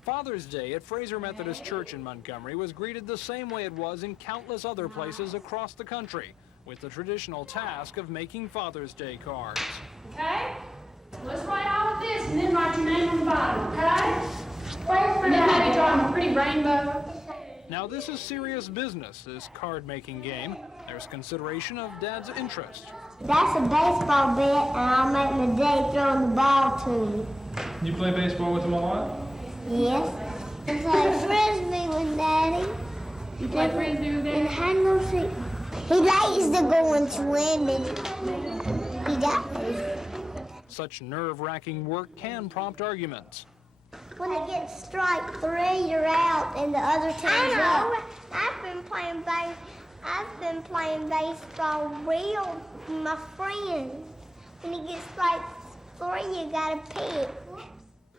Father's Day at Fraser Methodist Church in Montgomery was greeted the same way it was in countless other places across the country, with the traditional task of making Father's Day cards. Okay? Let's write all of this and then write your name on the bottom, okay? And then maybe draw a pretty rainbow. Now this is serious business, this card-making game. There's consideration of Dad's interest. That's a baseball bat, and I'll make my day throwing the ball to you. You play baseball with him a lot? Yes. I play frisbee with Daddy. You play frisbee with And Daddy? hide no secret. He likes to go and swimming. He does. Such nerve-wracking work can prompt arguments. When it gets strike 3, you're out, and the other team's up. I've been playing baseball real with my friends. When you get strike 3, you gotta pick.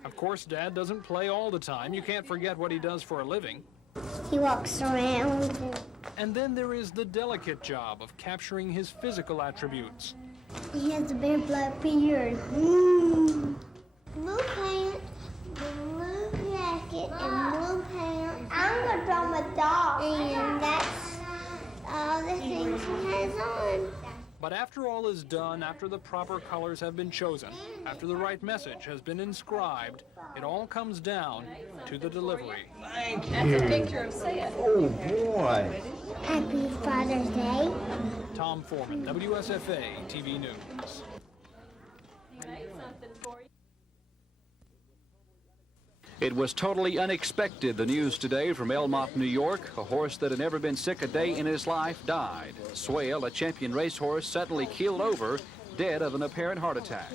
Of course, Dad doesn't play all the time. You can't forget what he does for a living. He walks around. And then there is the delicate job of capturing his physical attributes. He has a bare black beard. Blue pants, blue jacket, and blue pants. I'm gonna draw my dog, and that's all the things he has on. But after all is done, after the proper colors have been chosen, after the right message has been inscribed, it all comes down to the delivery. Thank you. That's a picture of Seth. Oh, boy. Happy Father's Day. Tom Foreman, WSFA TV News. It was totally unexpected, the news today from Elmont, New York. A horse that had never been sick a day in his life died. Swale, a champion racehorse, suddenly keeled over, dead of an apparent heart attack.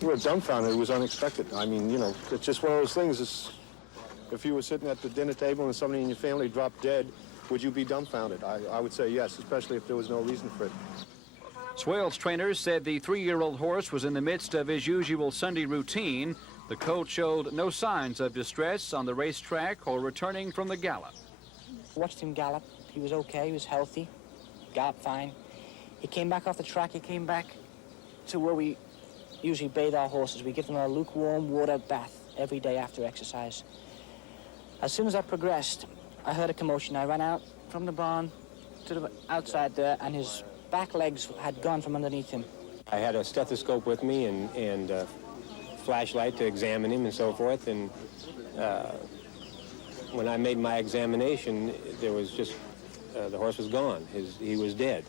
We were dumbfounded. It was unexpected. I mean, you know, it's just one of those things. If you were sitting at the dinner table and somebody in your family dropped dead, would you be dumbfounded? I would say yes, especially if there was no reason for it. Swale's trainers said the 3-year-old horse was in the midst of his usual Sunday routine. The colt showed no signs of distress on the racetrack or returning from the gallop. Watched him gallop. He was okay. He was healthy. Galloped fine. He came back off the track. He came back to where we usually bathe our horses. We give them a lukewarm water bath every day after exercise. As soon as I progressed, I heard a commotion. I ran out from the barn to the outside there, and his back legs had gone from underneath him. I had a stethoscope with me and flashlight to examine him and so forth, and when I made my examination, there was just the horse was gone. He was dead,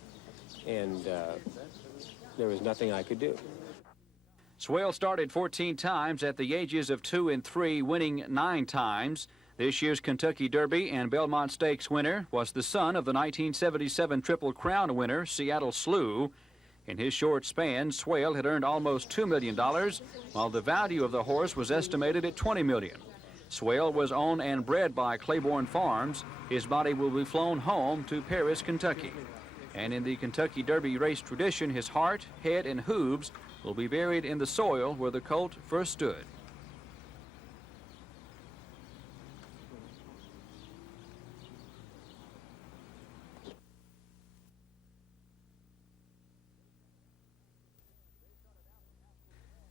and there was nothing I could do. Swale started 14 times at the ages of 2 and 3, winning 9 times. This year's Kentucky Derby and Belmont Stakes winner was the son of the 1977 Triple Crown winner, Seattle Slew. In his short span, Swale had earned almost $2 million, while the value of the horse was estimated at $20 million. Swale was owned and bred by Claiborne Farms. His body will be flown home to Paris, Kentucky. And in the Kentucky Derby race tradition, his heart, head, and hooves will be buried in the soil where the colt first stood.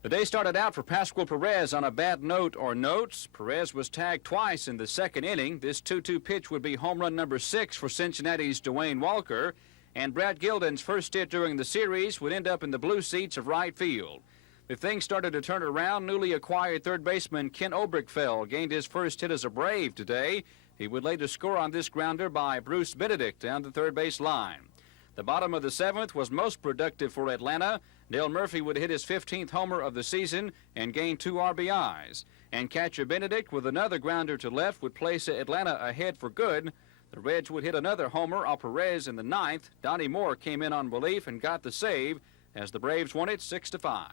The day started out for Pascual Perez on a bad note or notes. Perez was tagged twice in the second inning. This 2-2 pitch would be home run number 6 for Cincinnati's Dwayne Walker. And Brad Gilden's first hit during the series would end up in the blue seats of right field. If things started to turn around, newly acquired third baseman Ken Obrickfell gained his first hit as a Brave today. He would later score on this grounder by Bruce Benedict down the third base line. The bottom of the 7th was most productive for Atlanta. Dale Murphy would hit his 15th homer of the season and gain 2 RBIs. And catcher Benedict with another grounder to left would place Atlanta ahead for good. The Reds would hit another homer off Perez in the 9th. Donnie Moore came in on relief and got the save as the Braves won it 6-5.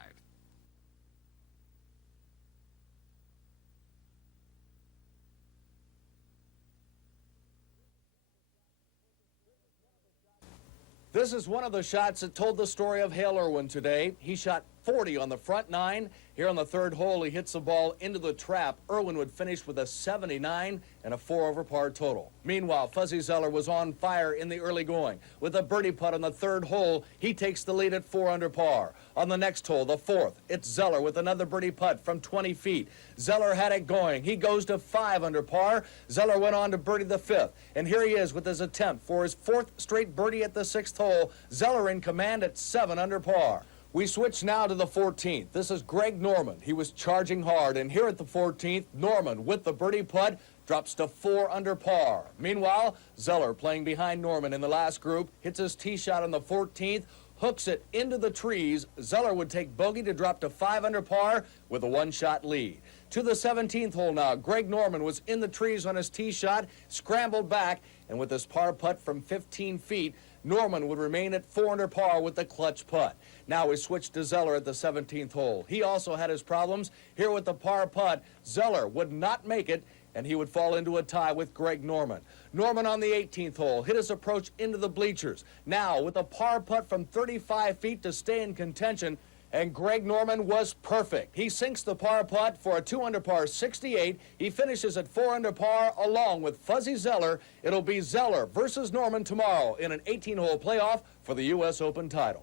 This is one of the shots that told the story of Hale Irwin today. He shot 40 on the front nine. Here on the third hole, he hits the ball into the trap. Irwin would finish with a 79 and a 4 over par total. Meanwhile, Fuzzy Zoeller was on fire in the early going. With a birdie putt on the third hole, he takes the lead at 4 under par. On the next hole, the fourth, it's Zoeller with another birdie putt from 20 feet. Zoeller had it going. He goes to 5 under par. Zoeller went on to birdie the fifth. And here he is with his attempt for his 4th straight birdie at the 6th hole. Zoeller in command at 7 under par. We switch now to the 14th. This is Greg Norman. He was charging hard, and here at the 14th, Norman with the birdie putt drops to 4 under par. Meanwhile, Zoeller playing behind Norman in the last group, hits his tee shot on the 14th, hooks it into the trees. Zoeller would take bogey to drop to 5 under par with a 1-shot lead. To the 17th hole now, Greg Norman was in the trees on his tee shot, scrambled back, and with his par putt from 15 feet, Norman would remain at 4 under par with the clutch putt. Now we switch to Zoeller at the 17th hole. He also had his problems. Here with the par putt, Zoeller would not make it, and he would fall into a tie with Greg Norman. Norman on the 18th hole hit his approach into the bleachers. Now with a par putt from 35 feet to stay in contention, and Greg Norman was perfect. He sinks the par putt for a 2 under par 68. He finishes at 4 under par along with Fuzzy Zoeller. It'll be Zoeller versus Norman tomorrow in an 18-hole playoff for the U.S. Open title.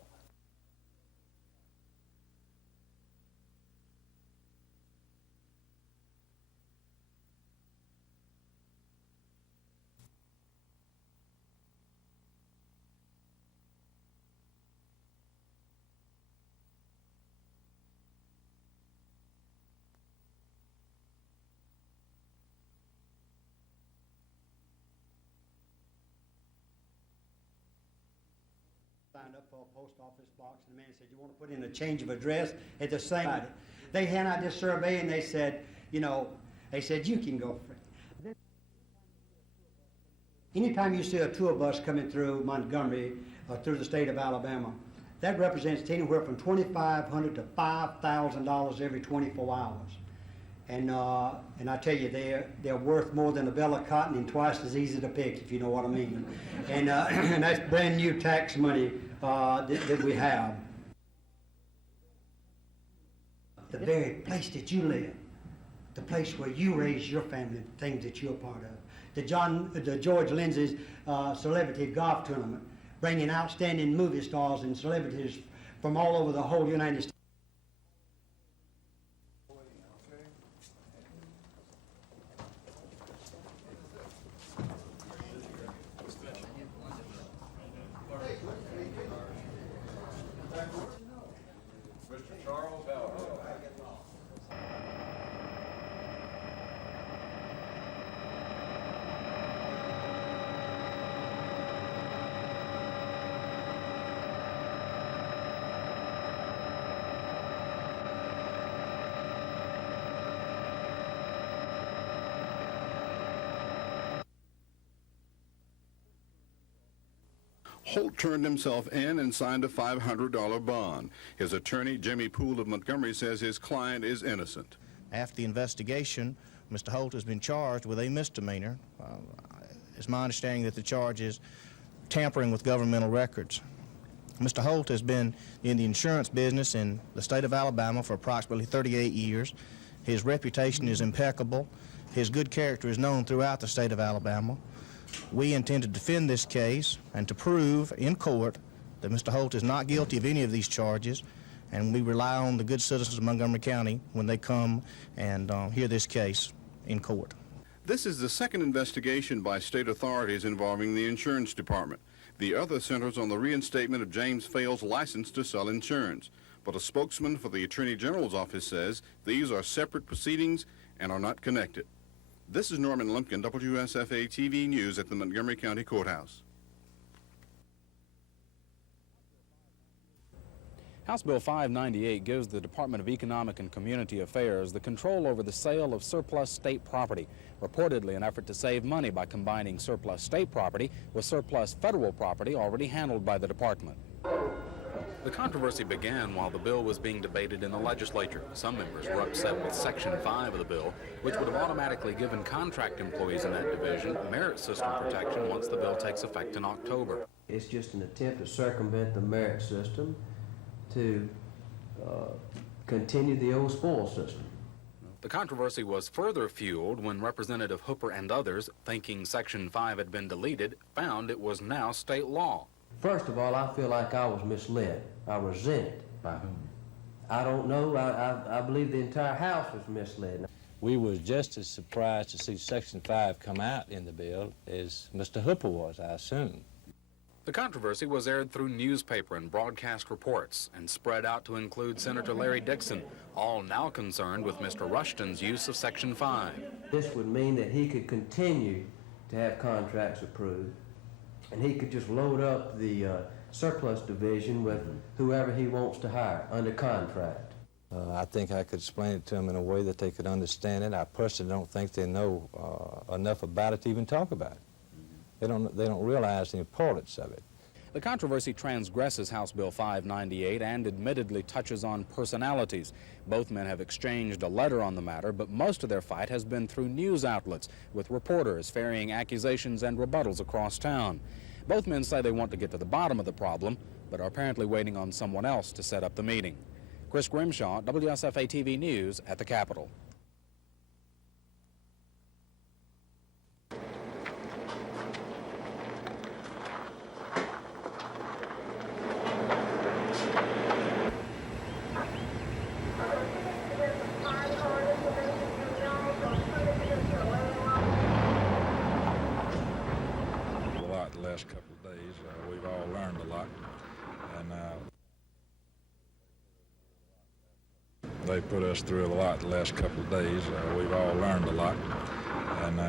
Signed up for a post office box, and the man said, "You want to put in a change of address at the same time?" They hand out this survey, and they said, you know, they said, "You can go for it." Anytime you see a tour bus coming through Montgomery or through the state of Alabama, that represents anywhere from $2,500 to $5,000 every 24 hours. And I tell you, they're worth more than a bale of cotton and twice as easy to pick, if you know what I mean. And that's brand new tax money that we have. The very place that you live, the place where you raise your family, the things that you're a part of. The George Lindsay's Celebrity Golf Tournament, bringing outstanding movie stars and celebrities from all over the whole United States. Holt turned himself in and signed a $500 bond. His attorney, Jimmy Poole of Montgomery, says his client is innocent. After the investigation, Mr. Holt has been charged with a misdemeanor. It's my understanding that the charge is tampering with governmental records. Mr. Holt has been in the insurance business in the state of Alabama for approximately 38 years. His reputation is impeccable. His good character is known throughout the state of Alabama. We intend to defend this case and to prove in court that Mr. Holt is not guilty of any of these charges, and we rely on the good citizens of Montgomery County when they come and hear this case in court. This is the second investigation by state authorities involving the insurance department. The other centers on the reinstatement of James Fayle's license to sell insurance. But a spokesman for the Attorney General's office says these are separate proceedings and are not connected. This is Norman Lumpkin, WSFA TV News at the Montgomery County Courthouse. House Bill 598 gives the Department of Economic and Community Affairs the control over the sale of surplus state property, reportedly an effort to save money by combining surplus state property with surplus federal property already handled by the department. The controversy began while the bill was being debated in the legislature. Some members were upset with Section 5 of the bill, which would have automatically given contract employees in that division merit system protection once the bill takes effect in October. It's just an attempt to circumvent the merit system, to continue the old spoil system. The controversy was further fueled when Representative Hooper and others, thinking Section 5 had been deleted, found it was now state law. First of all, I feel like I was misled. I resent it. By whom? I don't know. I believe the entire House was misled. We was just as surprised to see Section 5 come out in the bill as Mr. Hooper was, I assume. The controversy was aired through newspaper and broadcast reports and spread out to include Senator Larry Dixon, all now concerned with Mr. Rushton's use of Section 5. This would mean that he could continue to have contracts approved, and he could just load up the surplus division with whoever he wants to hire under contract. I think I could explain it to them in a way that they could understand it. I personally don't think they know enough about it to even talk about it. They don't realize the importance of it. The controversy transgresses House Bill 598 and admittedly touches on personalities. Both men have exchanged a letter on the matter, but most of their fight has been through news outlets, with reporters ferrying accusations and rebuttals across town. Both men say they want to get to the bottom of the problem, but are apparently waiting on someone else to set up the meeting. Chris Grimshaw, WSFA TV News at the Capitol. The last couple of days, we've all learned a lot, and they put us through a lot the last couple of days. We've all learned a lot, and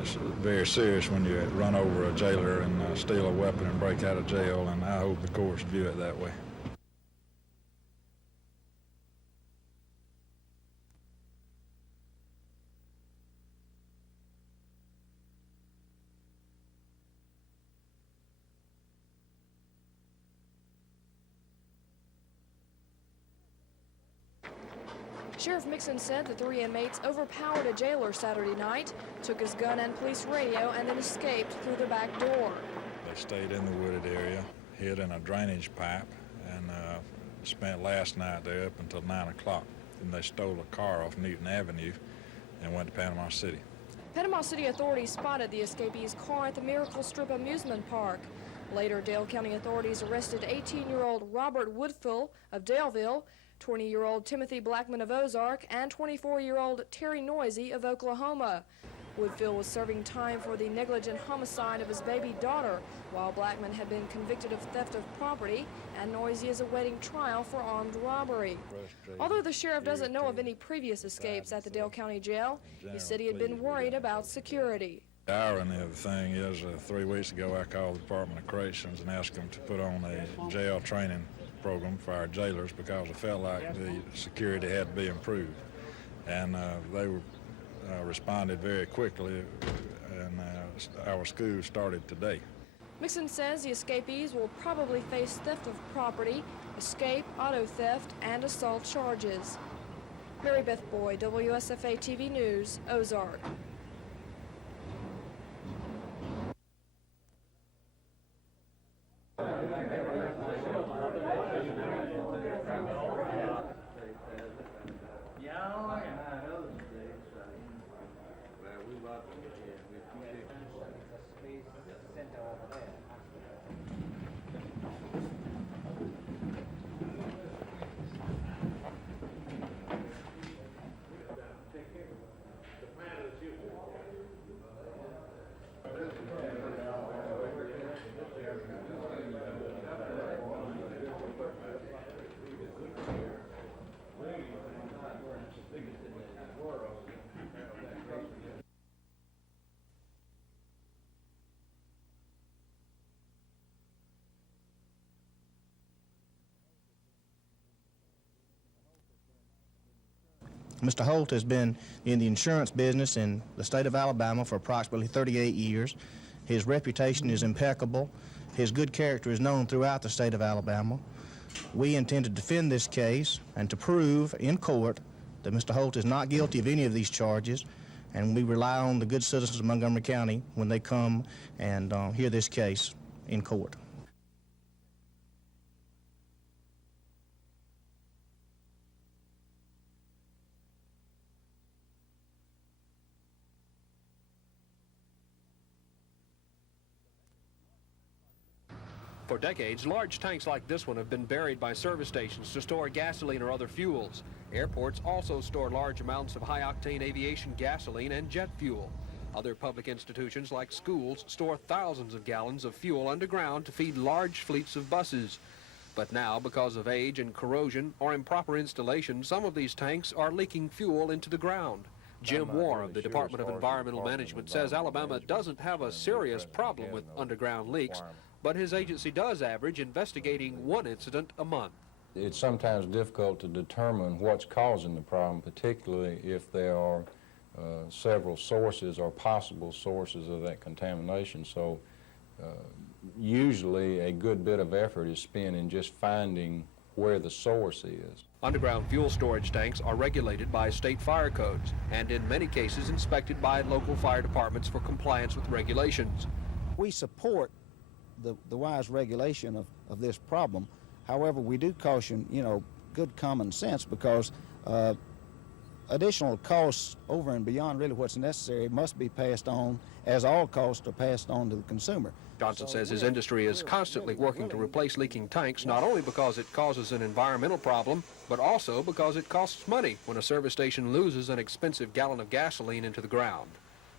it's very serious when you run over a jailer and steal a weapon and break out of jail, and I hope the courts view it that way. Sheriff Mixon said the three inmates overpowered a jailer Saturday night, took his gun and police radio, and then escaped through the back door. They stayed in the wooded area, hid in a drainage pipe, and spent last night there up until 9 o'clock. Then they stole a car off Newton Avenue and went to Panama City. Panama City authorities spotted the escapee's car at the Miracle Strip amusement park. Later, Dale County authorities arrested 18-year-old Robert Woodfill of Daleville, 20-year-old Timothy Blackman of Ozark, and 24-year-old Terry Noisy of Oklahoma. Woodfill was serving time for the negligent homicide of his baby daughter, while Blackman had been convicted of theft of property, and Noisy is awaiting trial for armed robbery. Although the sheriff doesn't know of any previous escapes at the Dale County Jail, he said he had been worried about security. The irony of the thing is, 3 weeks ago I called the Department of Corrections and asked them to put on a jail training program for our jailers because I felt like the security had to be improved. And they responded very quickly, and our school started today. Mixon says the escapees will probably face theft of property, escape, auto theft, and assault charges. Mary Beth Boyd, WSFA TV News, Ozark. Mr. Holt has been in the insurance business in the state of Alabama for approximately 38 years. His reputation is impeccable. His good character is known throughout the state of Alabama. We intend to defend this case and to prove in court that Mr. Holt is not guilty of any of these charges, and we rely on the good citizens of Montgomery County when they come and hear this case in court. For decades, large tanks like this one have been buried by service stations to store gasoline or other fuels. Airports also store large amounts of high-octane aviation gasoline and jet fuel. Other public institutions like schools store thousands of gallons of fuel underground to feed large fleets of buses. But now, because of age and corrosion or improper installation, some of these tanks are leaking fuel into the ground. Jim Warr of the Department of Environmental Management says Alabama doesn't have a serious problem with underground leaks, but his agency does average investigating one incident a month. It's sometimes difficult to determine what's causing the problem, particularly if there are several sources or possible sources of that contamination. So usually a good bit of effort is spent in just finding where the source is. Underground fuel storage tanks are regulated by state fire codes and in many cases inspected by local fire departments for compliance with regulations. We support the wise regulation of this problem. However, we do caution, good common sense, because additional costs over and beyond really what's necessary must be passed on, as all costs are passed on to the consumer. Johnson says his industry is constantly working to replace leaking tanks, not only because it causes an environmental problem, but also because it costs money when a service station loses an expensive gallon of gasoline into the ground.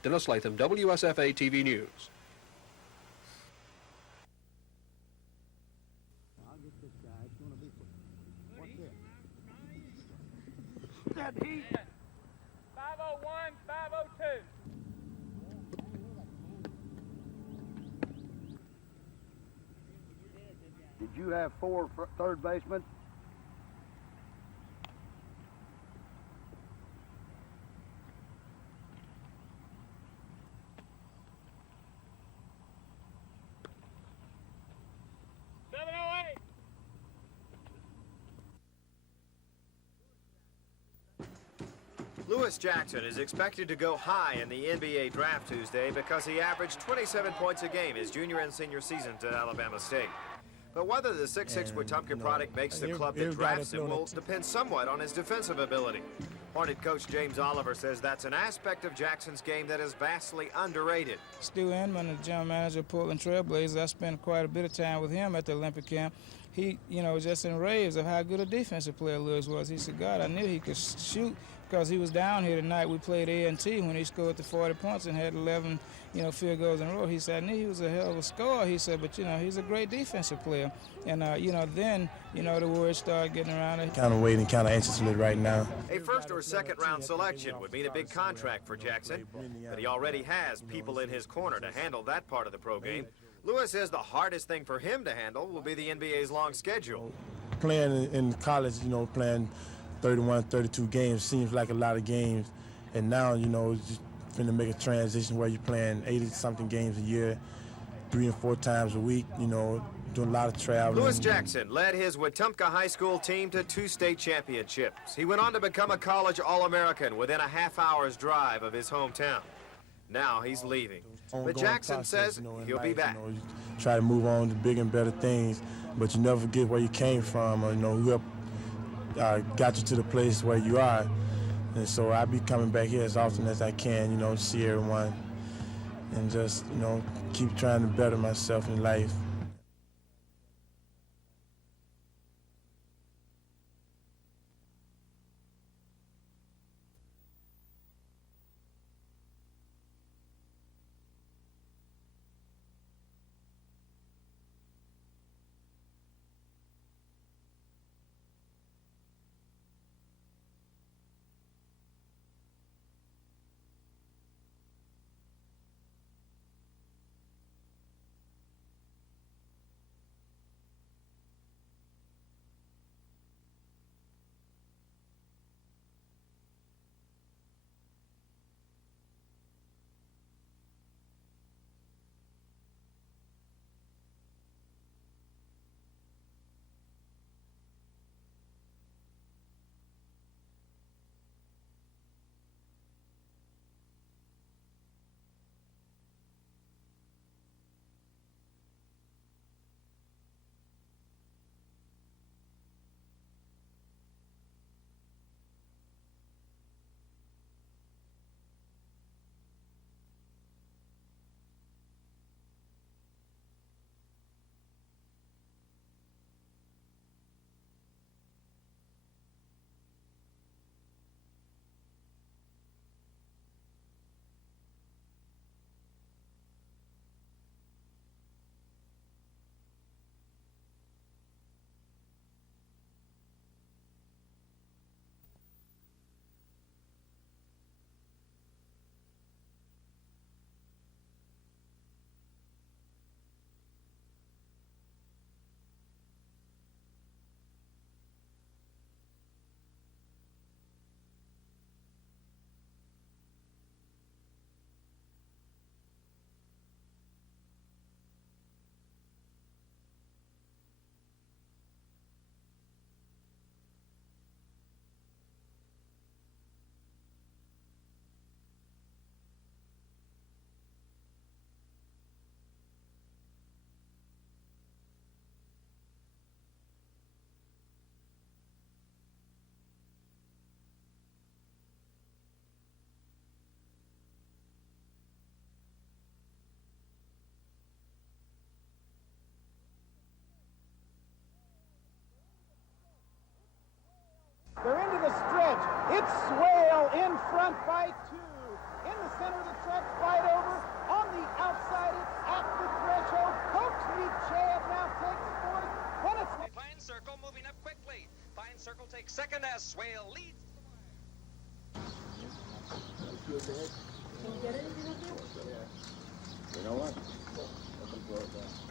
Dennis Latham, WSFA TV News. Heat. 501, 502. Did you have 4 third basemen? Lewis Jackson is expected to go high in the NBA draft Tuesday because he averaged 27 points a game his junior and senior seasons at Alabama State. But whether the 6'6" Wetumpka product makes the club that drafts him will depend somewhat on his defensive ability. Hornet coach James Oliver says that's an aspect of Jackson's game that is vastly underrated. Stu Inman, the general manager of Portland Trail Blazers, I spent quite a bit of time with him at the Olympic camp. He, was just in raves of how good a defensive player Lewis was. He said, God, I knew he could shoot, because he was down here tonight. We played A&T when he scored the 40 points and had 11, field goals in a row. He said, I knew he was a hell of a scorer. He said, but, he's a great defensive player. And, then, the word started getting around it. Kind of waiting, kind of anxiously right now. A first or second round selection would mean a big contract for Jackson, but he already has people in his corner to handle that part of the pro game. Lewis says the hardest thing for him to handle will be the NBA's long schedule. Playing in college, playing 31, 32 games seems like a lot of games, and now, it's just going to make a transition where you're playing 80-something games a year, 3 and 4 times a week, doing a lot of traveling. Lewis Jackson led his Wetumpka High School team to 2 state championships. He went on to become a college All-American within a half-hour's drive of his hometown. Now he's leaving, but Jackson says he'll be back. Try to move on to bigger and better things, but you never forget where you came from, or who got you to the place where you are. And so I'll be coming back here as often as I can, see everyone, and just, keep trying to better myself in life. They're into the stretch. It's Swale in front by 2. In the center of the track, fight over. On the outside, it's at the threshold. Cokes meet Chad, now takes fourth. When it's Fine Circle moving up quickly. Fine Circle takes second as Swale leads.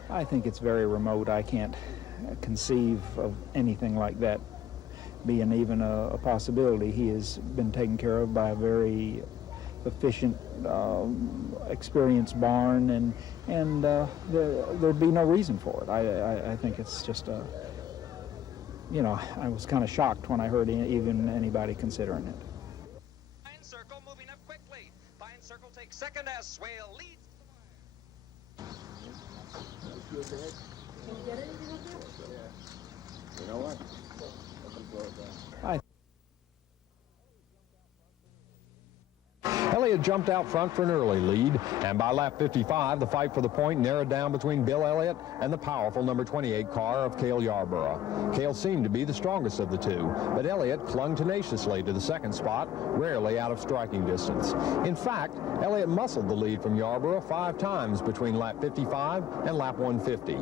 I think it's very remote. I can't conceive of anything like that being even a possibility. He has been taken care of by a very efficient, experienced barn, and there'd be no reason for it. I think it's just a, you know, I was kind of shocked when I heard even anybody considering it. Fine Circle moving up quickly. Fine Circle takes second as Swale leads. You know what? Elliott jumped out front for an early lead, and by lap 55, the fight for the point narrowed down between Bill Elliott and the powerful number 28 car of Cale Yarborough. Cale seemed to be the strongest of the two, but Elliott clung tenaciously to the second spot, rarely out of striking distance. In fact, Elliott muscled the lead from Yarborough 5 times between lap 55 and lap 150.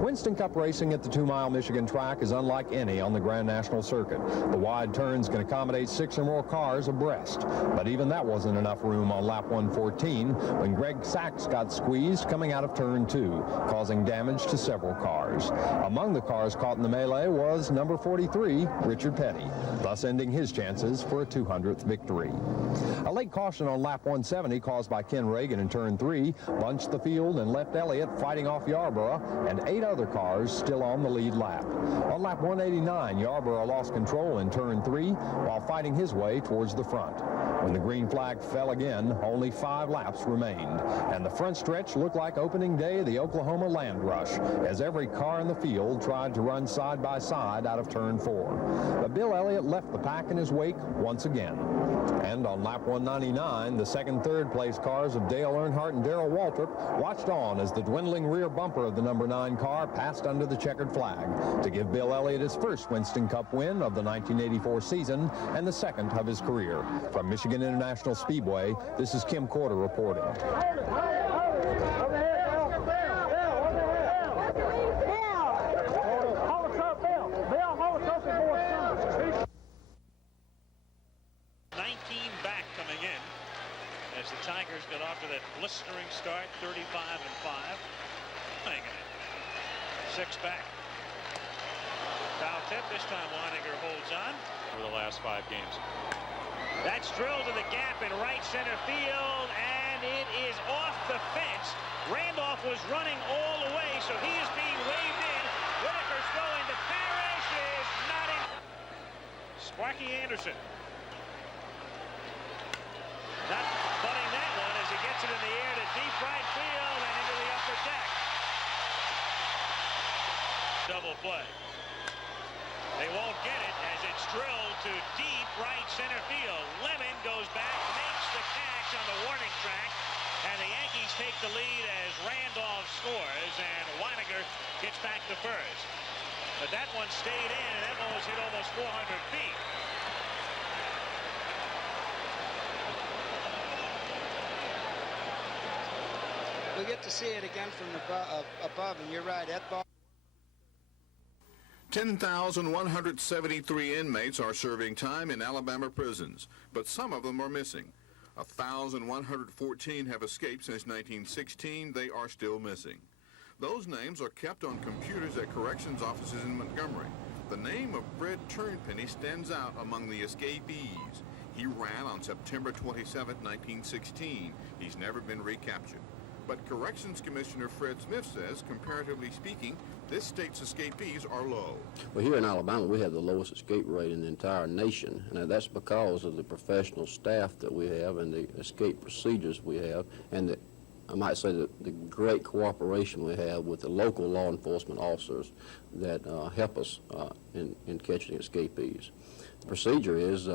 Winston Cup racing at the 2-mile Michigan track is unlike any on the Grand National Circuit. The wide turns can accommodate 6 or more cars abreast, but even that wasn't enough room on lap 114 when Greg Sachs got squeezed coming out of turn 2, causing damage to several cars. Among the cars caught in the melee was number 43, Richard Petty, thus ending his chances for a 200th victory. A late caution on lap 170 caused by Ken Reagan in turn 3 bunched the field and left Elliott fighting off Yarborough and 8 other cars still on the lead lap. On lap 189, Yarborough lost control in turn 3 while fighting his way towards the front. When the green flag fell again, only 5 laps remained, and the front stretch looked like opening day of the Oklahoma Land Rush, as every car in the field tried to run side by side out of turn 4. But Bill Elliott left the pack in his wake once again. And on lap 199, the second, third place cars of Dale Earnhardt and Darrell Waltrip watched on as the dwindling rear bumper of the number 9 car passed under the checkered flag to give Bill Elliott his first Winston Cup win of the 1984 season and the second of his career. From Michigan International Speedway, this is Kim Corder reporting. Back coming in as the Tigers got off to that blistering start, 35-5. Hanging it. 6 back. Foul tip. This time Weininger holds on for the last 5 games. That's drilled to the gap in right center field, and it is off the fence. Randolph was running all the way, so he is being waved in. Whitaker's going to Parrish, is not in. Sparky Anderson. Not butting that one as he gets it in the air to deep right field and into the upper deck. Double play. They won't get it as it's drilled to deep right center field. Lemon goes back, makes the catch on the warning track, and the Yankees take the lead as Randolph scores, and Weininger gets back to first. But that one stayed in, and that one was hit almost 400 feet. We get to see it again from above, and you're right, that ball. 10,173 inmates are serving time in Alabama prisons, but some of them are missing. 1,114 have escaped since 1916. They are still missing. Those names are kept on computers at corrections offices in Montgomery. The name of Fred Turnpenny stands out among the escapees. He ran on September 27, 1916. He's never been recaptured. But Corrections Commissioner Fred Smith says, comparatively speaking, this state's escapees are low. Well, here in Alabama, we have the lowest escape rate in the entire nation, and that's because of the professional staff that we have and the escape procedures we have, and I might say the great cooperation we have with the local law enforcement officers that help us in catching escapees. The procedure is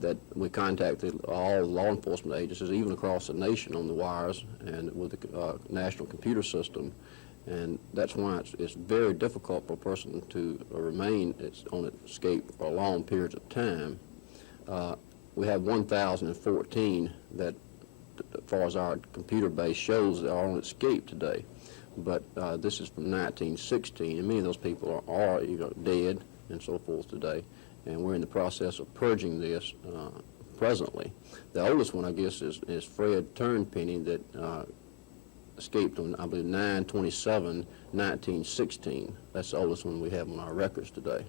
that we contacted all law enforcement agencies, even across the nation, on the wires and with the national computer system, And that's why it's very difficult for a person to remain on escape for long periods of time. We have 1,014 that, as far as our computer base shows, that are on escape today. But this is from 1916, and many of those people are dead and so forth today. And we're in the process of purging this presently. The oldest one, I guess, is Fred Turnpenny that escaped on, I believe, 9/27/1916. That's the oldest one we have on our records today.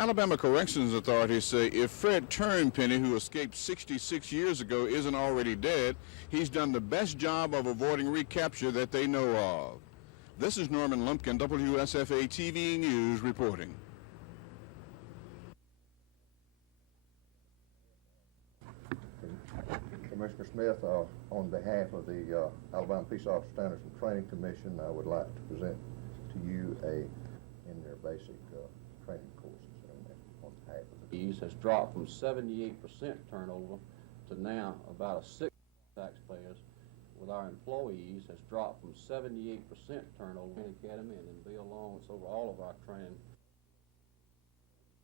Alabama corrections authorities say if Fred Turnpenny, who escaped 66 years ago, isn't already dead, he's done the best job of avoiding recapture that they know of. This is Norman Lumpkin, WSFA TV News reporting. Commissioner Smith, on behalf of the Alabama Peace Officer Standards and Training Commission, I would like to present to you in their basic training courses on behalf of the Has dropped from 78% turnover to now about a sixth of taxpayers. With our employees has dropped from 78% turnover in the academy, and then Bill Long, it's over all of our training.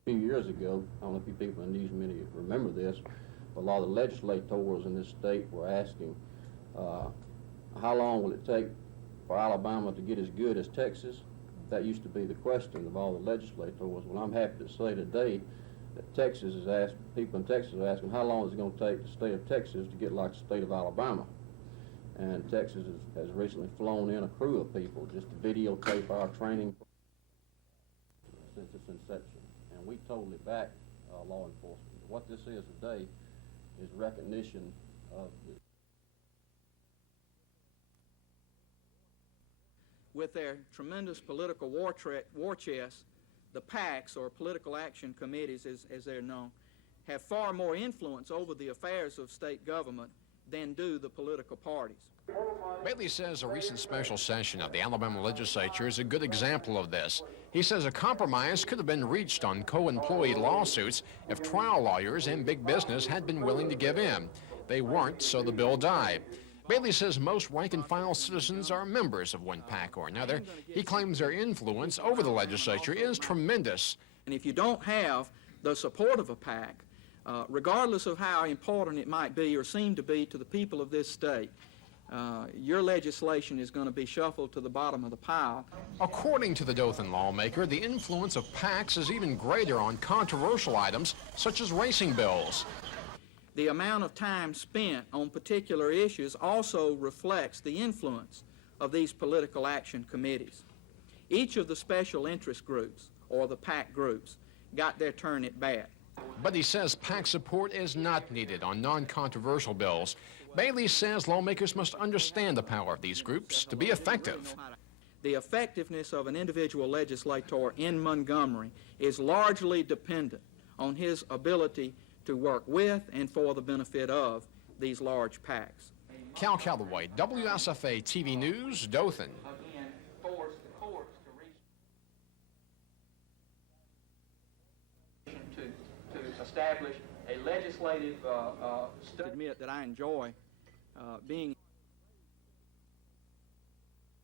A few years ago, I don't know if you people in these many remember this, but a lot of the legislators in this state were asking, how long will it take for Alabama to get as good as Texas? That used to be the question of all the legislators. Well, I'm happy to say today that Texas is asking, people in Texas are asking, how long is it going to take the state of Texas to get like the state of Alabama? And Texas has recently flown in a crew of people just to videotape our training since its inception. And we totally back law enforcement. What this is today is recognition of the with their tremendous political war chest, the PACs, or political action committees as they're known, have far more influence over the affairs of state government than do the political parties. Bailey says a recent special session of the Alabama legislature is a good example of this. He says a compromise could have been reached on co-employee lawsuits if trial lawyers and big business had been willing to give in. They weren't, so the bill died. Bailey says most rank-and-file citizens are members of one PAC or another. He claims their influence over the legislature is tremendous. And if you don't have the support of a PAC, regardless of how important it might be or seem to be to the people of this state, your legislation is going to be shuffled to the bottom of the pile. According to the Dothan lawmaker, the influence of PACs is even greater on controversial items such as racing bills. The amount of time spent on particular issues also reflects the influence of these political action committees. Each of the special interest groups, or the PAC groups, got their turn at bat. But he says PAC support is not needed on non-controversial bills. Bailey says lawmakers must understand the power of these groups to be effective. The effectiveness of an individual legislator in Montgomery is largely dependent on his ability to work with and for the benefit of these large PACs. Cal Calloway, WSFA TV News, Dothan. Again, force the courts to establish a legislative admit that I enjoy being.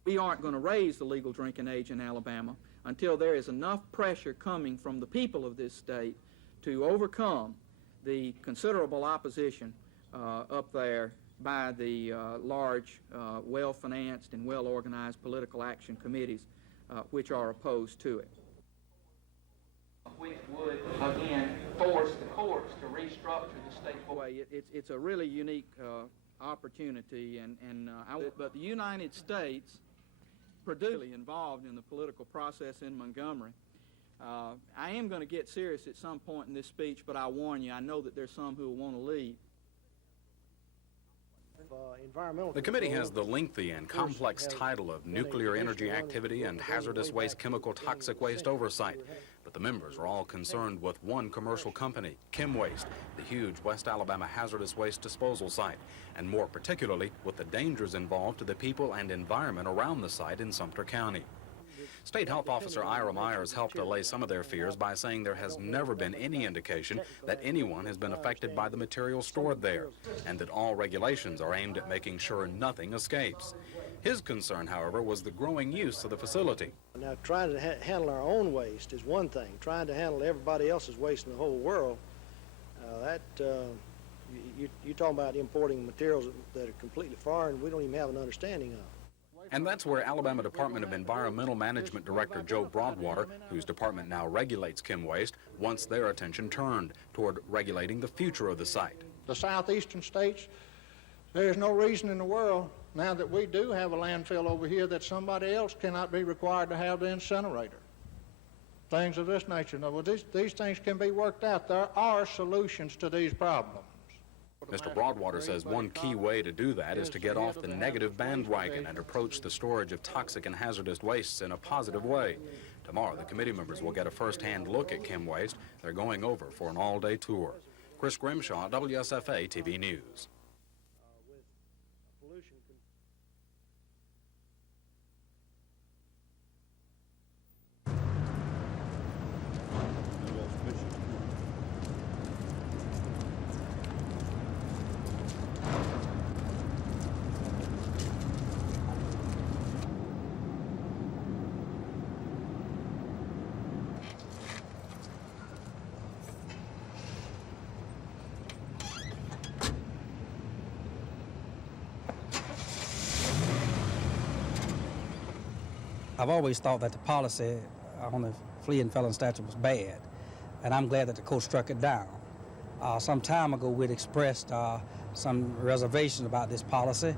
We aren't going to raise the legal drinking age in Alabama until there is enough pressure coming from the people of this state to overcome the considerable opposition up there by the large, well-financed and well-organized political action committees which are opposed to it. Which would, again, force the courts to restructure the state way. It's a really unique opportunity, but the United States, producially involved in the political process in Montgomery. I am going to get serious at some point in this speech, but I warn you, I know that there's some who will want to leave. The committee has the lengthy and complex title of Nuclear Energy Activity and Hazardous Waste Chemical Toxic Waste Oversight, but the members are all concerned with one commercial company, Chem Waste, the huge West Alabama hazardous waste disposal site, and more particularly with the dangers involved to the people and environment around the site in Sumter County. State Health Officer Ira Myers helped allay some of their fears by saying there has never been any indication that anyone has been affected by the material stored there, and that all regulations are aimed at making sure nothing escapes. His concern, however, was the growing use of the facility. Now, trying to handle our own waste is one thing. Trying to handle everybody else's waste in the whole world, you're talking about importing materials that are completely foreign we don't even have an understanding of. And that's where Alabama Department of Environmental Management Director Joe Broadwater, whose department now regulates chem waste, wants their attention turned toward regulating the future of the site. The southeastern states, there's no reason in the world, now that we do have a landfill over here, that somebody else cannot be required to have the incinerator. Things of this nature. No, these things can be worked out. There are solutions to these problems. Mr. Broadwater says one key way to do that is to get off the negative bandwagon and approach the storage of toxic and hazardous wastes in a positive way. Tomorrow, the committee members will get a first-hand look at chem waste. They're going over for an all-day tour. Chris Grimshaw, WSFA TV News. I've always thought that the policy on the flea and felon statute was bad, and I'm glad that the court struck it down. Some time ago, we'd expressed some reservation about this policy,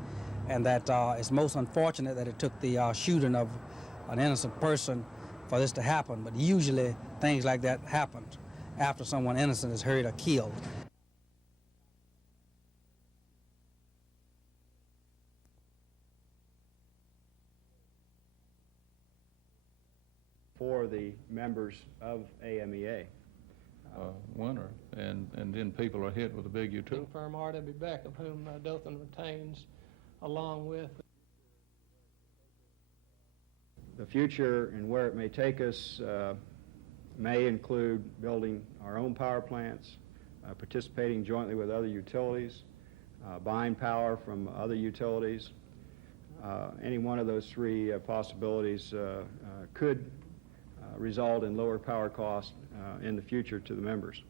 and that it's most unfortunate that it took the shooting of an innocent person for this to happen, but usually things like that happen after someone innocent is hurt or killed. For the members of AMEA. Winter, and then people are hit with a big utility. Firm R.W. Beck, of whom Dothan retains, along with The future and where it may take us may include building our own power plants, participating jointly with other utilities, buying power from other utilities. Any one of those three possibilities could result in lower power costs in the future to the members.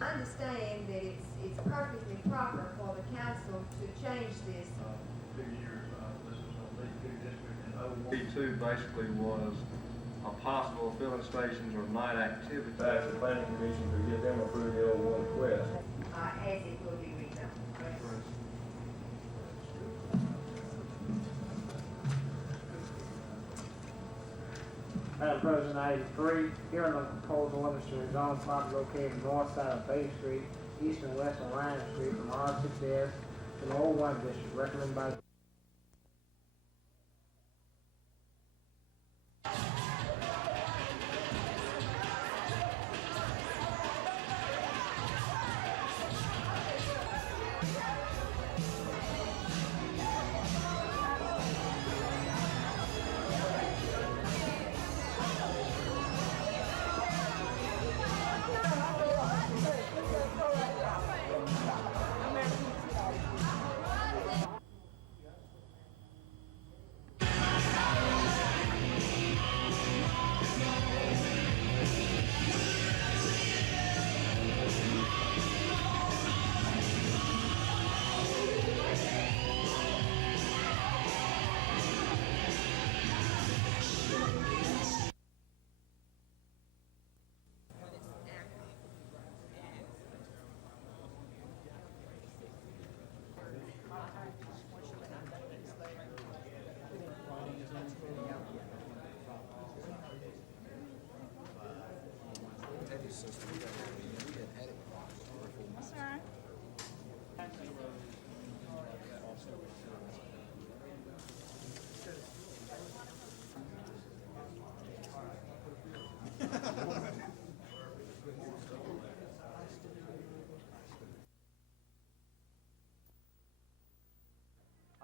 I understand that it's perfectly proper for the council to change this. 2 years, this was on B2 district and B2 basically was a possible filling stations or night activity. Back to the planning commission to get them approved the L1 request. As it will be redone. Madam President, item 3, hearing on proposal orders to rezone property located north side of Bay Street, east and west of Ryan Street from R6S to the O1 district, recommended by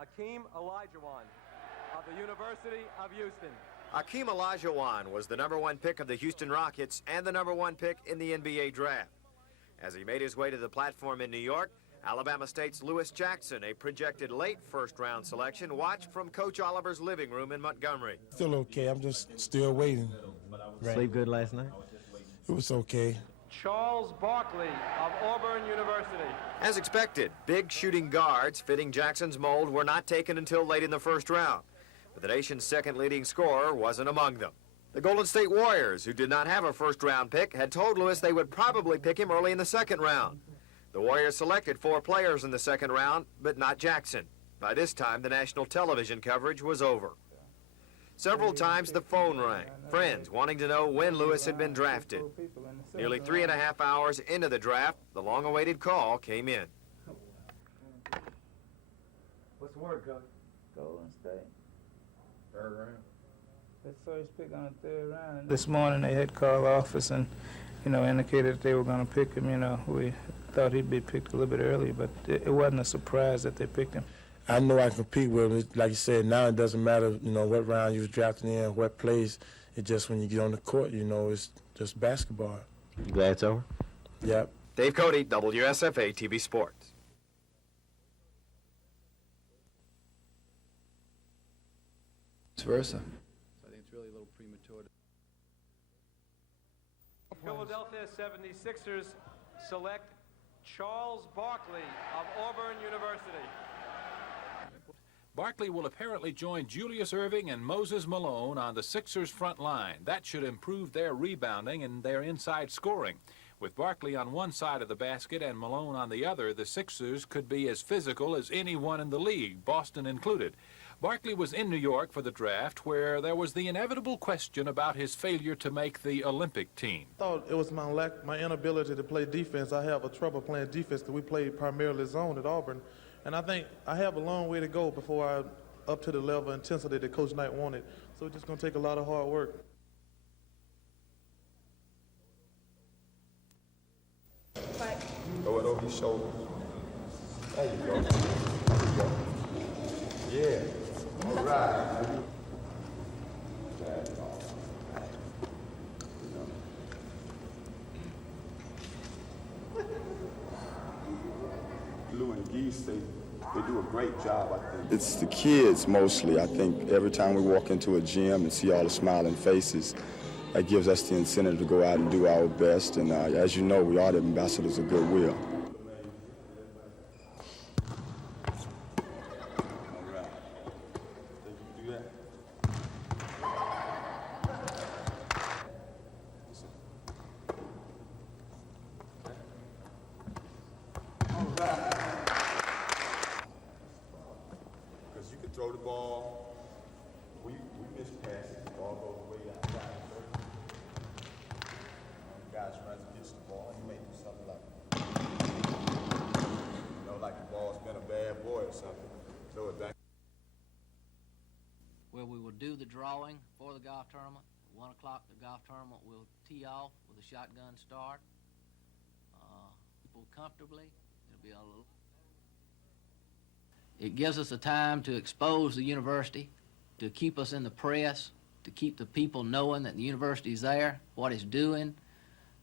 Akeem Olajuwon of the University of Houston. Akeem Olajuwon was the #1 pick of the Houston Rockets and the #1 pick in the NBA draft. As he made his way to the platform in New York, Alabama State's Lewis Jackson, a projected late first-round selection, watched from Coach Oliver's living room in Montgomery. Still okay. I'm just still waiting. Sleep good last night? It was okay. Charles Barkley of Auburn University. As expected, big shooting guards fitting Jackson's mold were not taken until late in the first round. But the nation's second leading scorer wasn't among them. The Golden State Warriors, who did not have a first-round pick, had told Lewis they would probably pick him early in the second round. The Warriors selected 4 players in the second round, but not Jackson. By this time, the national television coverage was over. Several times the phone rang, friends wanting to know when Lewis had been drafted. Nearly 3.5 hours into the draft, the long-awaited call came in. What's the word, Coach? Golden State. Third round. The first pick on the 3rd round. This morning they had called office and, indicated that they were going to pick him. We thought he'd be picked a little bit earlier, but it wasn't a surprise that they picked him. I know I compete with him. Like you said, now it doesn't matter, what round you was drafted in, what place. It's just when you get on the court, it's just basketball. You glad it's over? Yep. Dave Cody, WSFA TV Sports. Vice versa. I think it's really a little premature. Philadelphia 76ers select Charles Barkley of Auburn University. Barkley will apparently join Julius Erving and Moses Malone on the Sixers' front line. That should improve their rebounding and their inside scoring. With Barkley on one side of the basket and Malone on the other, the Sixers could be as physical as anyone in the league, Boston included. Barkley was in New York for the draft, where there was the inevitable question about his failure to make the Olympic team. I thought it was my inability to play defense. I have a trouble playing defense because we played primarily zone at Auburn. And I think I have a long way to go before I'm up to the level of intensity that Coach Knight wanted. So it's just going to take a lot of hard work. Throw it over your shoulder. There you go. Yeah. All right. Lou and Geese, they do a great job, I think. It's the kids mostly. I think every time we walk into a gym and see all the smiling faces, that gives us the incentive to go out and do our best. And as you know, we are the ambassadors of goodwill. Because you can throw the ball. We miss passes. The ball goes way outside. Guys trying to get the ball, you may do something like the ball's been a bad boy or something. Throw it back. Where we will do the drawing for the golf tournament. At 1 o'clock, the golf tournament will tee off with a shotgun start. People comfortably. It'll be a little. It gives us a time to expose the university, to keep us in the press, to keep the people knowing that the university's there, what it's doing,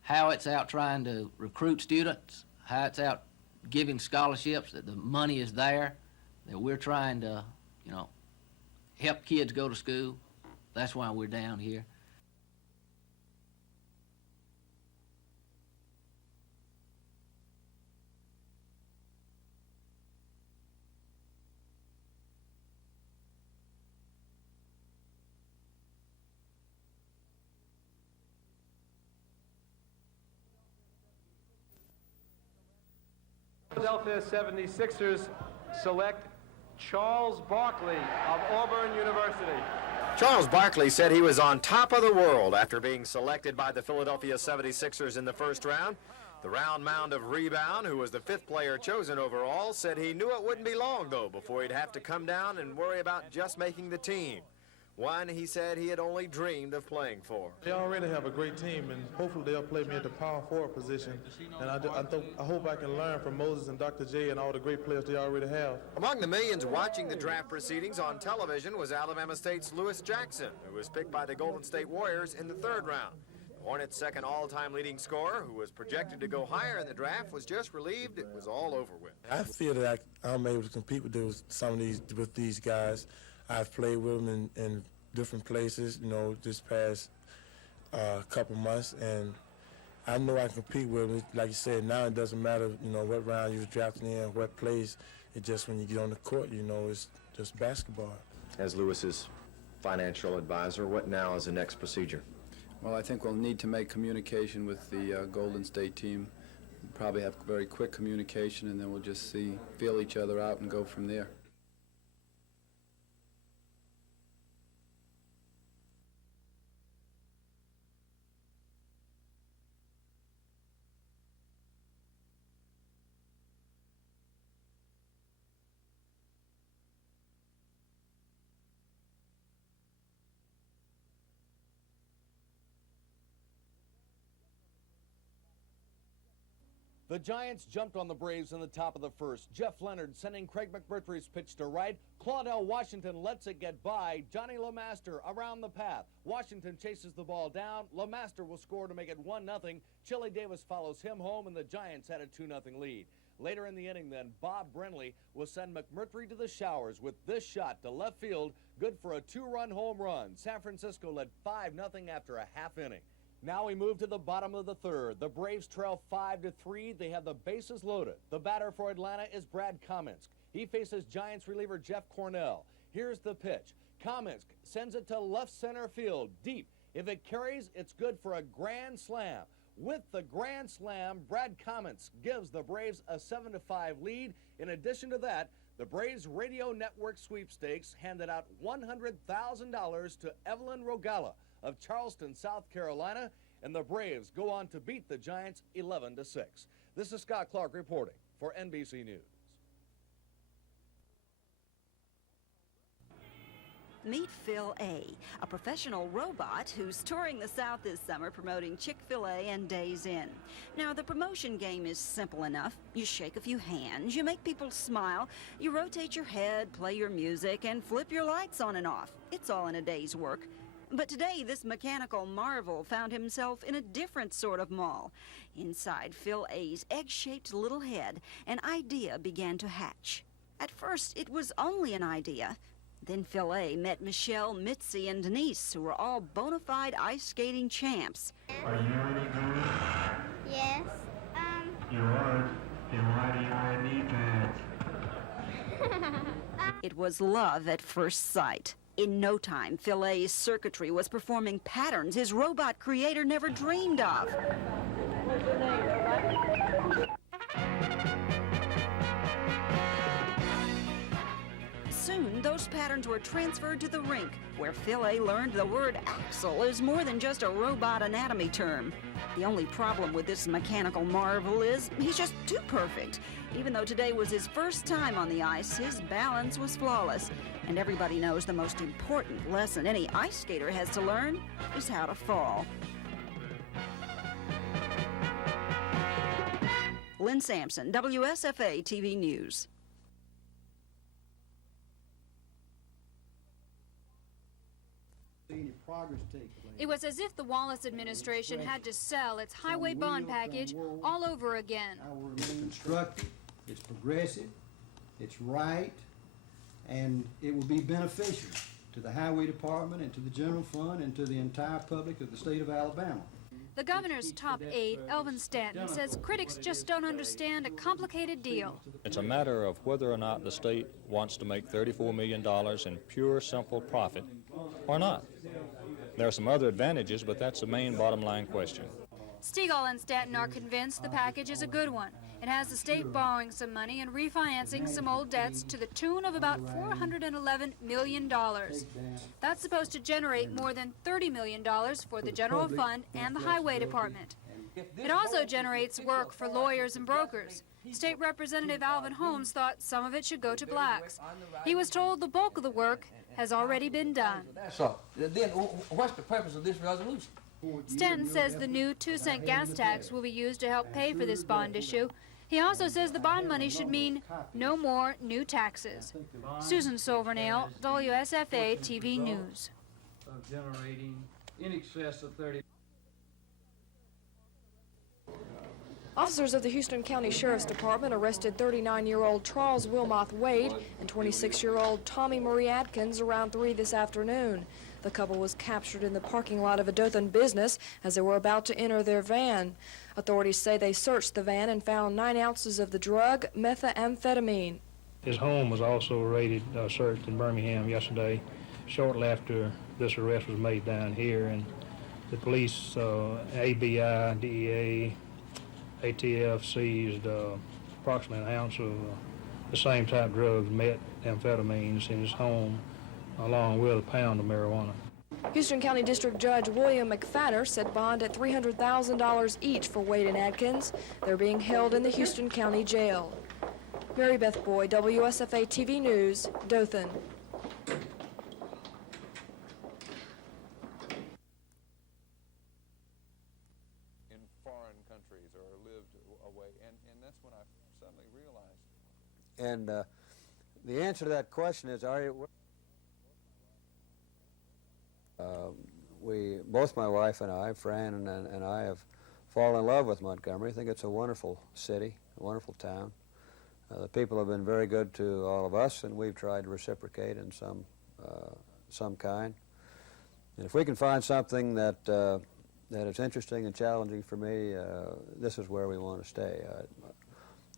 how it's out trying to recruit students, how it's out giving scholarships, that the money is there, that we're trying to, help kids go to school. That's why we're down here. Philadelphia 76ers select Charles Barkley of Auburn University. Charles Barkley said he was on top of the world after being selected by the Philadelphia 76ers in the first round. The round mound of Rebound, who was the 5th player chosen overall, said he knew it wouldn't be long, though, before he'd have to come down and worry about just making the team. one he said he had only dreamed of playing for. They already have a great team, and hopefully they'll play me at the power forward position. And I hope I can learn from Moses and Dr. J and all the great players they already have. Among the millions watching the draft proceedings on television was Alabama State's Lewis Jackson, who was picked by the Golden State Warriors in the 3rd round. The Hornets' second all-time leading scorer, who was projected to go higher in the draft, was just relieved it was all over with. I feel that I'm able to compete with these guys. I've played with them in different places, you know, this past couple months, and I know I can compete with them. Like you said, now it doesn't matter, you know, what round you was drafted in, what place. It's just when you get on the court, you know, it's just basketball. As Lewis's financial advisor, what now is the next procedure? Well, I think we'll need to make communication with the Golden State team. We'll probably have very quick communication, and then we'll just feel each other out and go from there. The Giants jumped on the Braves in the top of the first. Jeff Leonard sending Craig McMurtry's pitch to right. Claudell Washington lets it get by. Johnny LeMaster around the path. Washington chases the ball down. LeMaster will score to make it 1-0. Chili Davis follows him home, and the Giants had a 2-0 lead. Later in the inning, then, Bob Brenly will send McMurtry to the showers with this shot to left field, good for a 2-run home run. San Francisco led 5-0 after a half inning. Now we move to the bottom of the 3rd. The Braves trail 5-3. They have the bases loaded. The batter for Atlanta is Brad Kaminsk. He faces Giants reliever Jeff Cornell. Here's the pitch. Kaminsk sends it to left center field, deep. If it carries, it's good for a grand slam. With the grand slam, Brad Kaminsk gives the Braves a 7-5 lead. In addition to that, the Braves Radio Network sweepstakes handed out $100,000 to Evelyn Rogala of Charleston, South Carolina, and the Braves go on to beat the Giants 11-6. This is Scott Clark reporting for NBC News. Meet Phil A professional robot who's touring the South this summer promoting Chick-fil-A and Days Inn. Now, the promotion game is simple enough. You shake a few hands, you make people smile, you rotate your head, play your music, and flip your lights on and off. It's all in a day's work. But today, this mechanical marvel found himself in a different sort of mall. Inside Phil A's egg-shaped little head, an idea began to hatch. At first, it was only an idea. Then Phil A met Michelle, Mitzi, and Denise, who were all bona fide ice skating champs. Are you ready, girl? Yes. You are? Then why do you wear knee pads? It was love at first sight. In no time, Phil A's circuitry was performing patterns his robot creator never dreamed of. Soon, those patterns were transferred to the rink, where Phil A learned the word axle is more than just a robot anatomy term. The only problem with this mechanical marvel is he's just too perfect. Even though today was his first time on the ice, his balance was flawless. And everybody knows the most important lesson any ice skater has to learn is how to fall. Lynn Sampson, WSFA TV News. It was as if the Wallace administration had to sell its highway bond package all over again. It's constructive, it's progressive, it's right, and it will be beneficial to the Highway Department and to the general fund and to the entire public of the state of Alabama. The governor's top aide, Elvin Stanton, says critics just don't understand a complicated deal. It's a matter of whether or not the state wants to make $34 million in pure, simple profit or not. There are some other advantages, but that's the main bottom line question. Stegall and Stanton are convinced the package is a good one. It has the state borrowing some money and refinancing some old debts to the tune of about $411 million. That's supposed to generate more than $30 million for the general fund and the highway department. It also generates work for lawyers and brokers. State Representative Alvin Holmes thought some of it should go to blacks. He was told the bulk of the work has already been done. That's all. Then what's the purpose of this resolution? Stanton says the new 2-cent gas tax will be used to help pay for this bond issue. He also says the bond money should mean no more new taxes. Susan Silvernail, WSFA TV News. Of generating in excess of 30. Officers of the Houston County Sheriff's Department arrested 39-year-old Charles Wilmoth Wade and 26-year-old Tommy Marie Atkins around 3 this afternoon. The couple was captured in the parking lot of a Dothan business as they were about to enter their van. Authorities say they searched the van and found 9 ounces of the drug, methamphetamine. His home was also raided, searched in Birmingham yesterday, shortly after this arrest was made down here, and the police, ABI, DEA, ATF seized approximately an ounce of the same type drugs, methamphetamines, in his home, along with a pound of marijuana. Houston County District Judge William McFadder set bond at $300,000 each for Wade and Atkins. They're being held in the Houston County Jail. Mary Beth Boyd, WSFA TV News, Dothan. In foreign countries or lived away, and that's when I suddenly realized. And the answer to that question is, both my wife and I, Fran and I, have fallen in love with Montgomery. I think it's a wonderful city, a wonderful town. The people have been very good to all of us, and we've tried to reciprocate in some kind. And if we can find something that is interesting and challenging for me, this is where we want to stay.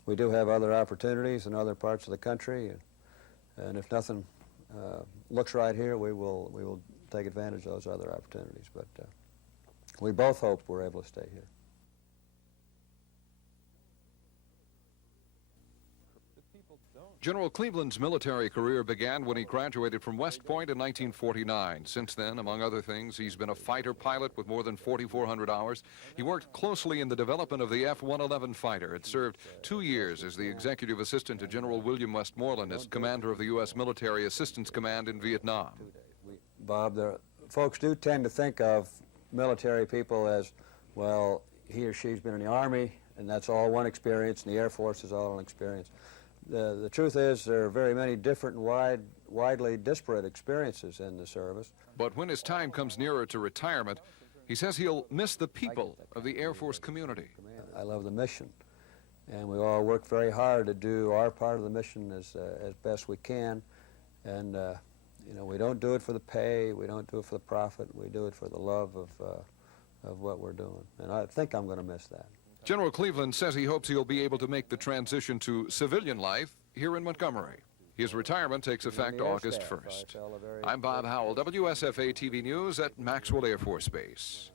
We do have other opportunities in other parts of the country, and if nothing looks right here, we will take advantage of those other opportunities. But we both hope we're able to stay here. General Cleveland's military career began when he graduated from West Point in 1949. Since then, among other things, he's been a fighter pilot with more than 4,400 hours. He worked closely in the development of the F-111 fighter and served 2 years as the executive assistant to General William Westmoreland as commander of the U.S. Military Assistance Command in Vietnam. Bob, folks do tend to think of military people as, well, he or she's been in the Army, and that's all one experience, and the Air Force is all an experience. The truth is there are very many different and widely disparate experiences in the service. But when his time comes nearer to retirement, he says he'll miss the people of the Air Force community. I love the mission, and we all work very hard to do our part of the mission as best we can. And you know, we don't do it for the pay, we don't do it for the profit, we do it for the love of what we're doing. And I think I'm going to miss that. General Cleveland says he hopes he'll be able to make the transition to civilian life here in Montgomery. His retirement takes effect August 1st. I'm Bob Howell, WSFA TV News at Maxwell Air Force Base.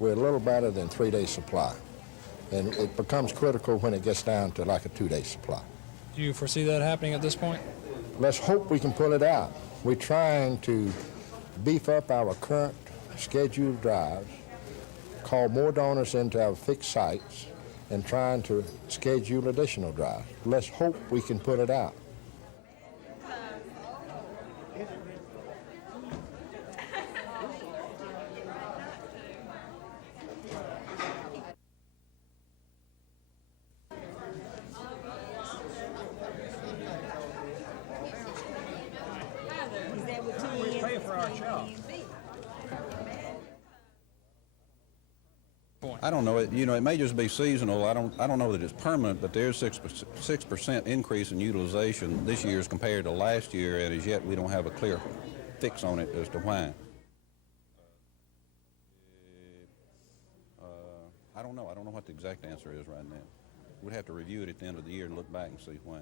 We're a little better than 3-day supply, and it becomes critical when it gets down to like a 2-day supply. Do you foresee that happening at this point? Let's hope we can pull it out. We're trying to beef up our current scheduled drives, call more donors into our fixed sites, and trying to schedule additional drives. Let's hope we can pull it out. I don't know. It may just be seasonal. I don't know that it's permanent, but there's 6% increase in utilization this year as compared to last year, and as yet we don't have a clear fix on it as to why. I don't know. I don't know what the exact answer is right now. We'd have to review it at the end of the year and look back and see why.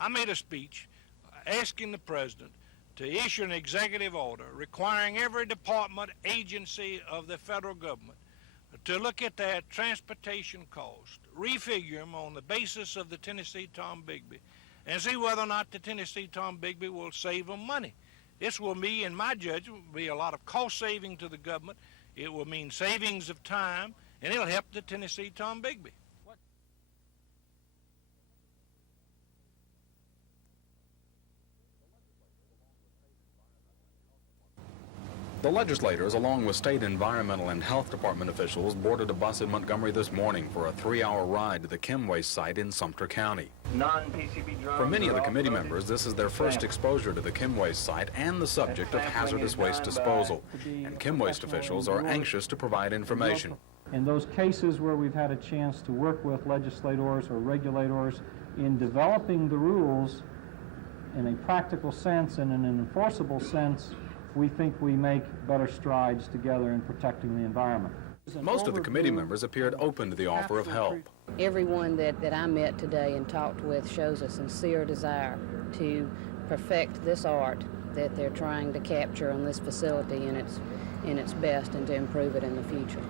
I made a speech asking the president to issue an executive order requiring every department, agency of the federal government to look at their transportation cost, refigure them on the basis of the Tennessee Tom Bigby, and see whether or not the Tennessee Tom Bigby will save them money. This will be, in my judgment, be a lot of cost saving to the government. It will mean savings of time, and it'll help the Tennessee Tom Bigby. The legislators, along with state environmental and health department officials, boarded a bus in Montgomery this morning for a 3-hour ride to the chem waste site in Sumter County. Non-PCB drums. For many of the committee members, this is their first exposure to the chem waste site and the subject of hazardous waste disposal. And chem waste officials are anxious to provide information. In those cases where we've had a chance to work with legislators or regulators in developing the rules in a practical sense and in an enforceable sense, we think we make better strides together in protecting the environment. Most of the committee members appeared open to the offer of help. Everyone that I met today and talked with shows a sincere desire to perfect this art that they're trying to capture on this facility in its best and to improve it in the future.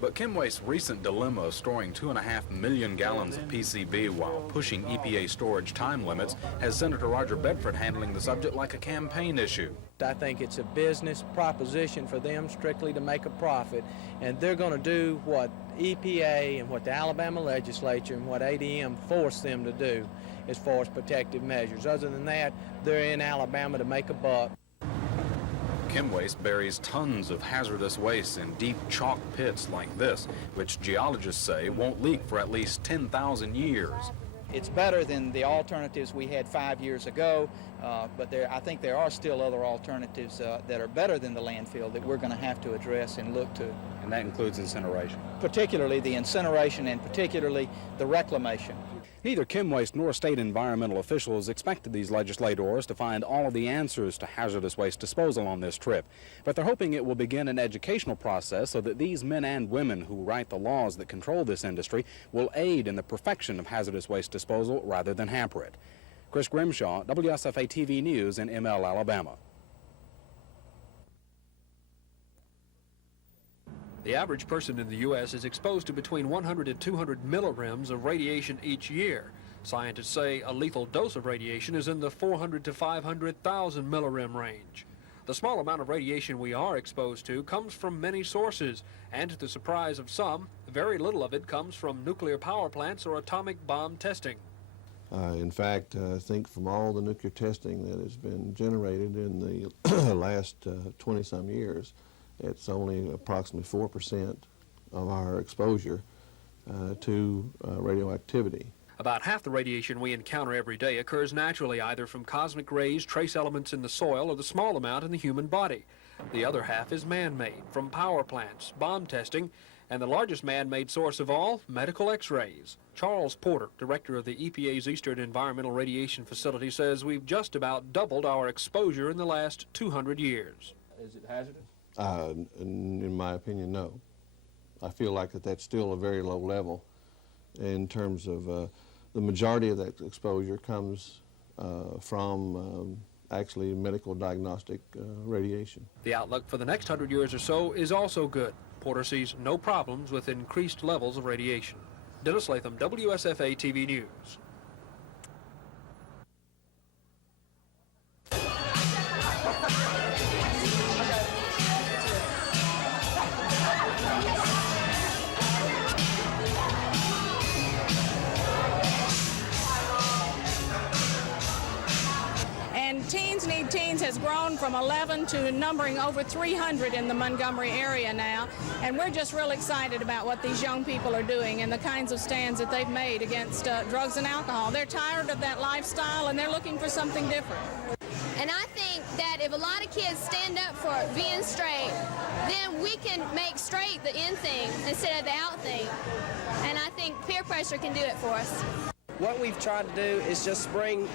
But chem waste's recent dilemma of storing 2.5 million gallons of PCB while pushing EPA storage time limits has Senator Roger Bedford handling the subject like a campaign issue. I think it's a business proposition for them strictly to make a profit, and they're going to do what EPA and what the Alabama legislature and what ADM forced them to do as far as protective measures. Other than that, they're in Alabama to make a buck. Chem waste buries tons of hazardous waste in deep chalk pits like this, which geologists say won't leak for at least 10,000 years. It's better than the alternatives we had 5 years ago, but I think there are still other alternatives that are better than the landfill that we're going to have to address and look to. And that includes incineration? Particularly the incineration and particularly the reclamation. Neither chem waste nor state environmental officials expected these legislators to find all of the answers to hazardous waste disposal on this trip. But they're hoping it will begin an educational process so that these men and women who write the laws that control this industry will aid in the perfection of hazardous waste disposal rather than hamper it. Chris Grimshaw, WSFA TV News in ML, Alabama. The average person in the U.S. is exposed to between 100 and 200 millirems of radiation each year. Scientists say a lethal dose of radiation is in the 400 to 500,000 millirem range. The small amount of radiation we are exposed to comes from many sources, and to the surprise of some, very little of it comes from nuclear power plants or atomic bomb testing. In fact, I think from all the nuclear testing that has been generated in the last 20-some years, it's only approximately 4% of our exposure to radioactivity. About half the radiation we encounter every day occurs naturally, either from cosmic rays, trace elements in the soil, or the small amount in the human body. The other half is man-made, from power plants, bomb testing, and the largest man-made source of all, medical X-rays. Charles Porter, director of the EPA's Eastern Environmental Radiation Facility, says we've just about doubled our exposure in the last 200 years. Is it hazardous? In my opinion, no. I feel like that's still a very low level in terms of the majority of that exposure comes from actually medical diagnostic radiation. The outlook for the next 100 years or so is also good. Porter sees no problems with increased levels of radiation. Dennis Latham, WSFA TV News. Teens Need Teens has grown from 11 to numbering over 300 in the Montgomery area now, and we're just real excited about what these young people are doing and the kinds of stands that they've made against drugs and alcohol. They're tired of that lifestyle and they're looking for something different. And I think that if a lot of kids stand up for being straight, then we can make straight the in thing instead of the out thing. And I think peer pressure can do it for us. What we've tried to do is just bring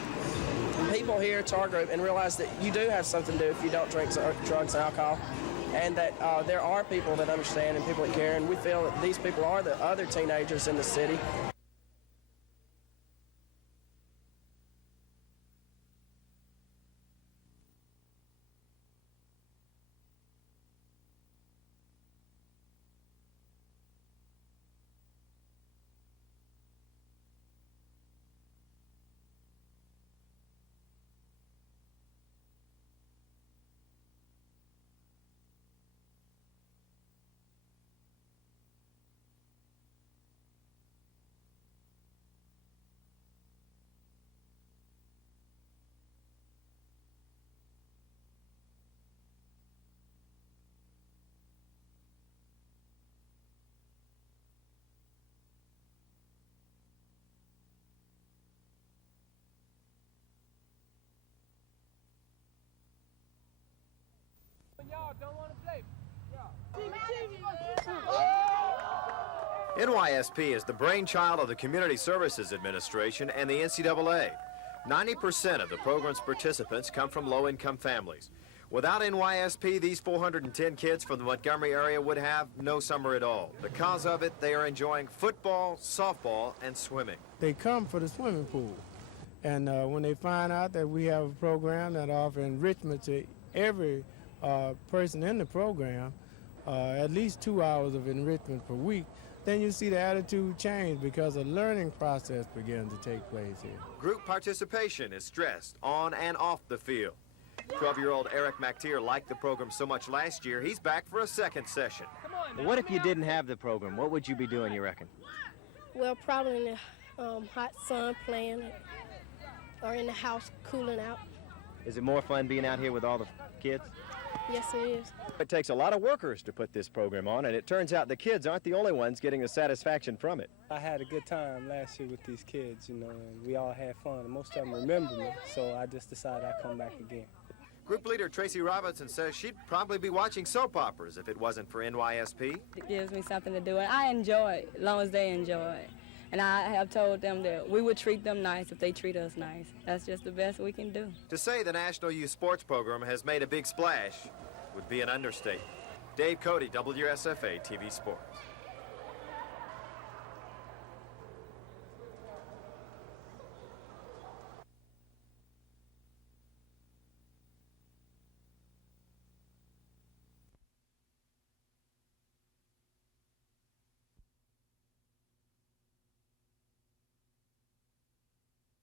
people here to our group and realize that you do have something to do if you don't drink drugs and alcohol, and that there are people that understand and people that care, and we feel that these people are the other teenagers in the city. NYSP is the brainchild of the Community Services Administration and the NCAA. 90% of the program's participants come from low-income families. Without NYSP, these 410 kids from the Montgomery area would have no summer at all. Because of it, they are enjoying football, softball, and swimming. They come for the swimming pool. And when they find out that we have a program that offers enrichment to every person in the program, at least 2 hours of enrichment per week, then you see the attitude change because a learning process begins to take place here. Group participation is stressed on and off the field. 12-year-old Eric McTeer liked the program so much last year, he's back for a second session. Well, what if you didn't have the program? What would you be doing, you reckon? Well, probably in the hot sun playing or in the house cooling out. Is it more fun being out here with all the kids? Yes, it is. It takes a lot of workers to put this program on, and it turns out the kids aren't the only ones getting the satisfaction from it. I had a good time last year with these kids, and we all had fun, and most of them remember me, so I just decided I'd come back again. Group leader Tracy Robinson says she'd probably be watching soap operas if it wasn't for NYSP. It gives me something to do, and I enjoy it, as long as they enjoy it. And I have told them that we would treat them nice if they treat us nice. That's just the best we can do. To say the National Youth Sports Program has made a big splash would be an understatement. Dave Cody, WSFA TV Sports.